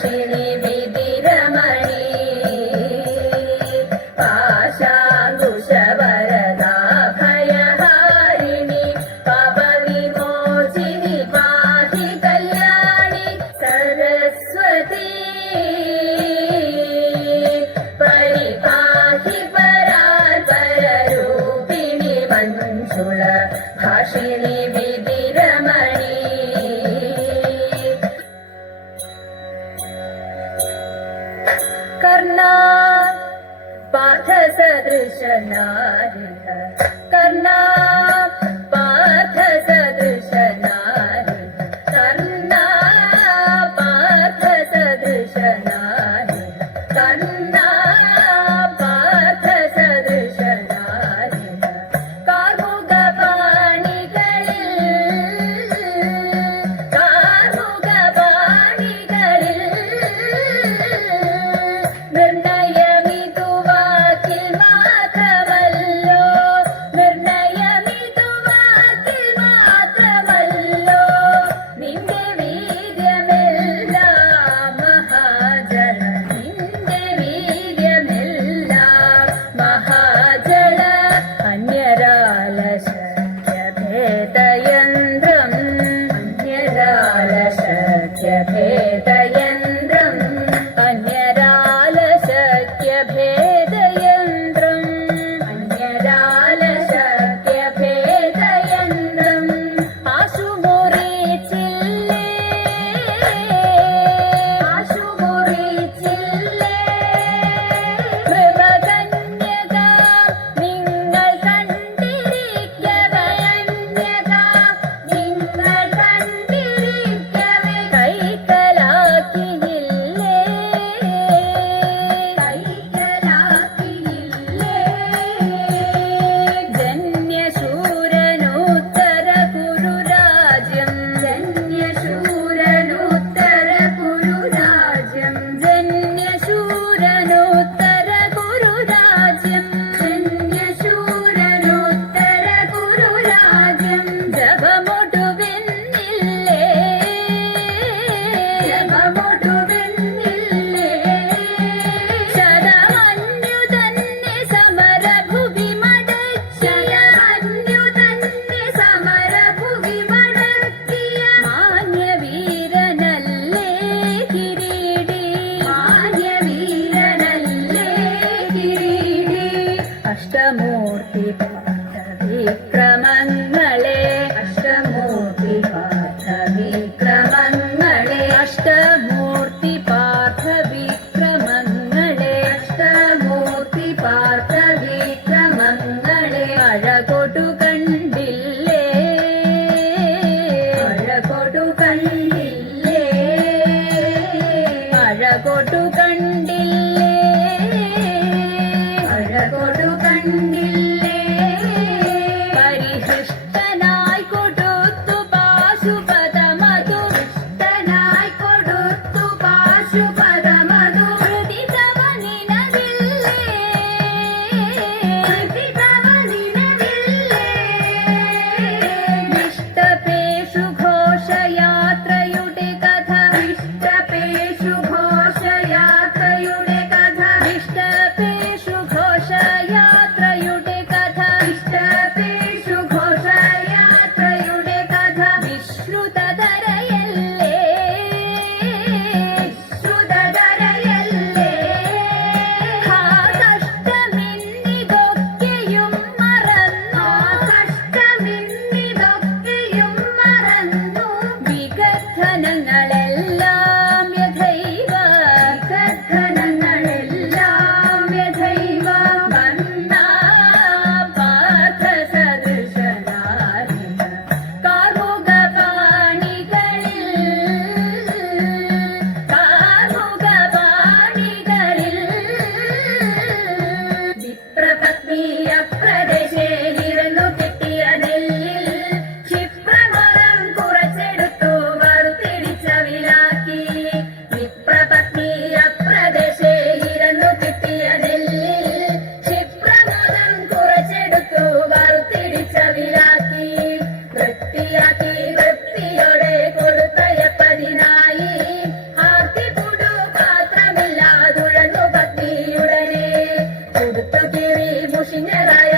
嘿 करना। पाथ सदृश नारी करना। मूर्ति Vikram da da da 你念啥呀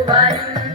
Bye.